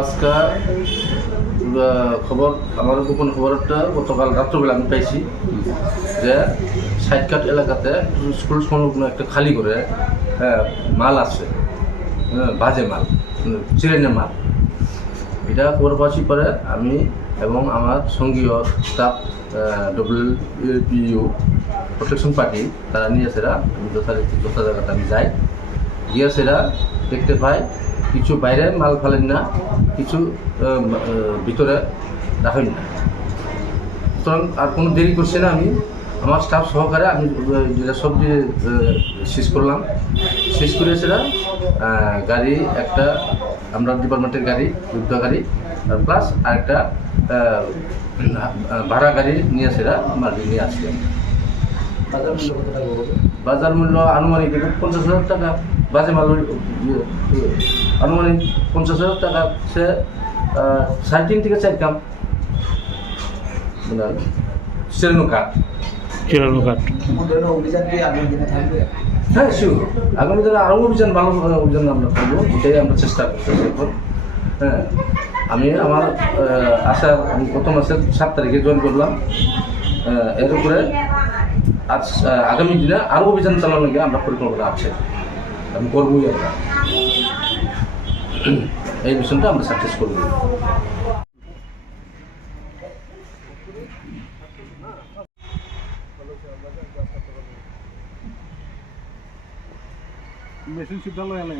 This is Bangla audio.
আজকে খবর আমার গোপন খবরটা গতকাল রাত্রবেলা আমি পাইছি যে সাইডকাট এলাকাতে স্কুল সংলগ্ন একটা খালি করে হ্যাঁ, মাল আছে হ্যাঁ, বাজে মাল চিরেনের মাল। এটা খবর পাচ্ছি পরে আমি এবং আমার সঙ্গীয় স্টাফ ডব্লিউপিইউ প্রোটেকশন পার্টি তারা নিয়ে সেরা আমি যথারীতি যথা জায়গাতে আমি যাই। গিয়ে সেরা দেখতে পাই কিছু বাইরে মাল ফেলেন না কিছু ভিতরে রাখেন না। সুতরাং আর কোনো দেরি করছে না আমি। আমার স্টাফ সহকারে আমি যেটা সব দিয়ে শেষ করলাম। শেষ করে সেটা গাড়ি একটা আমরা ডিপার্টমেন্টের গাড়ি যুদ্ধ গাড়ি প্লাস আরেকটা আহ, ভাড়া গাড়ি নিয়ে সেটা মাল নিয়ে আসলাম বাজার মূল্য আনুমানিক পঞ্চাশ হাজার টাকা। বাজে মাল ইয়ে, ইয়ে, আনুমানিক পঞ্চাশ হাজার টাকা সে সাড়ে তিন থেকে চার মানে সেরেনো কাঠ। চিরানো কাঠ। হ্যাঁ শিওর আগামী দিনে আরও অভিযান ভালো ভালো অভিযান আমরা করব এটাই আমরা চেষ্টা করতেছি এখন। হ্যাঁ আমি আমার আশা আমি গত মাসের সাত তারিখে জয়েন করলাম। এর উপরে আজ আগামী দিনে আরও অভিযান চালানোর লাগে আমরা পরিকল্পনা আছে। আমি করবোই আমরা। এই মিশনটা আমরা সাকসেস করব। মেশিন সিদ্ধান্ত এনে